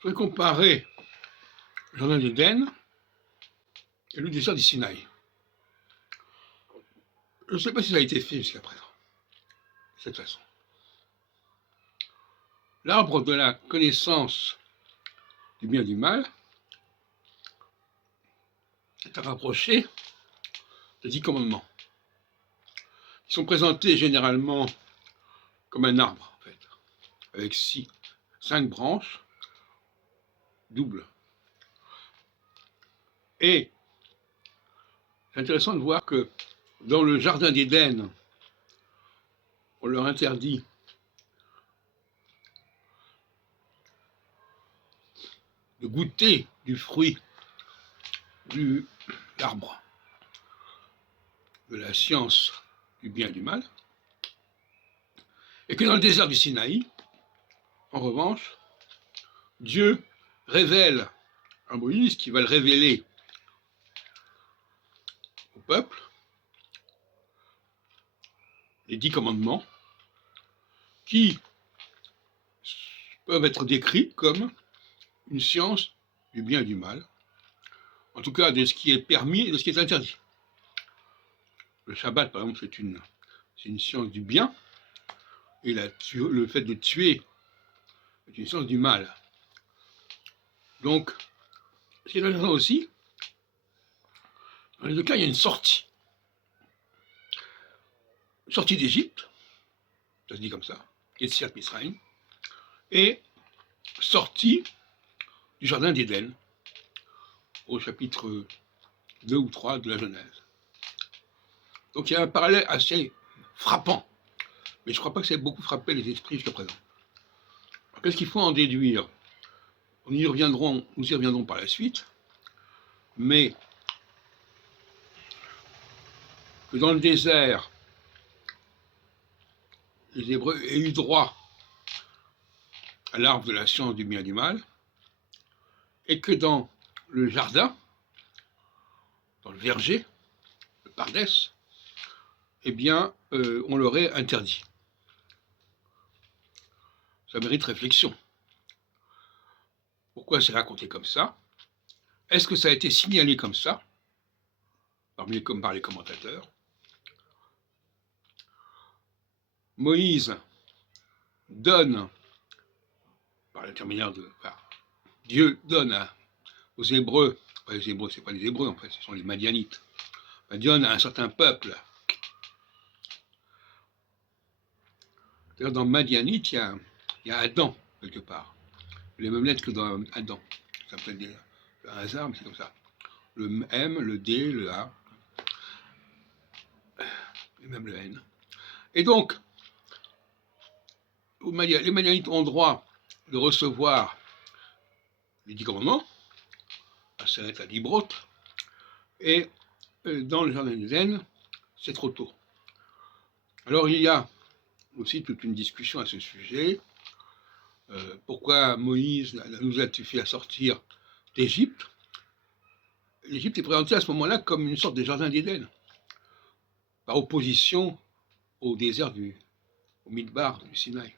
Je vais comparer le jardin d'Éden et le désert du Sinaï. Je ne sais pas si ça a été fait jusqu'à présent, de cette façon. L'arbre de la connaissance du bien et du mal est à rapprocher des 10 commandements, qui sont présentés généralement comme un arbre, en fait, avec 5 branches doubles. Et c'est intéressant de voir que dans le jardin d'Éden, on leur interdit de goûter du fruit de l'arbre de la science du bien et du mal, et que dans le désert du Sinaï, en revanche, Dieu révèle à Moïse, qui va le révéler au peuple, les 10 commandements, qui peuvent être décrits comme une science du bien et du mal, en tout cas de ce qui est permis et de ce qui est interdit. Le Shabbat, par exemple, c'est une science du bien, et le fait de tuer est une science du mal. Donc, ce qui est intéressant aussi, dans les deux cas, il y a une sortie. Sortie d'Égypte, ça se dit comme ça, Yetziat Mitzrayim, et sortie du jardin d'Éden, au chapitre 2 ou 3 de la Genèse. Donc il y a un parallèle assez frappant, mais je ne crois pas que ça ait beaucoup frappé les esprits jusqu'à présent. Qu'est-ce qu'il faut en déduire? Nous y reviendrons par la suite, mais que dans le désert, les Hébreux aient eu droit à l'arbre de la science du bien et du mal, et que dans le jardin, dans le verger, le Pardès, eh bien, on l'aurait interdit. Ça mérite réflexion. Pourquoi c'est raconté comme ça? Est-ce que ça a été signalé comme ça, par les commentateurs? Moïse donne, par l'intermédiaire de... Dieu donne aux Hébreux, pas les Hébreux, c'est pas les Hébreux en fait, ce sont les Madianites, donne à un certain peuple. D'ailleurs, dans Madianite, il y a Adam, quelque part. Les mêmes lettres que dans Adam. Ça peut être un hasard, mais c'est comme ça. Le M, le D, le A, et même le N. Et donc, les Madianites ont droit de recevoir les 10 commandements, à Seret, à Dibrot, et dans le jardin d'Éden, c'est trop tôt. Alors il y a aussi toute une discussion à ce sujet. Pourquoi Moïse nous a-t-il fait sortir d'Égypte? L'Égypte est présentée à ce moment-là comme une sorte de jardin d'Éden, par opposition au désert au Midbar du Sinaï.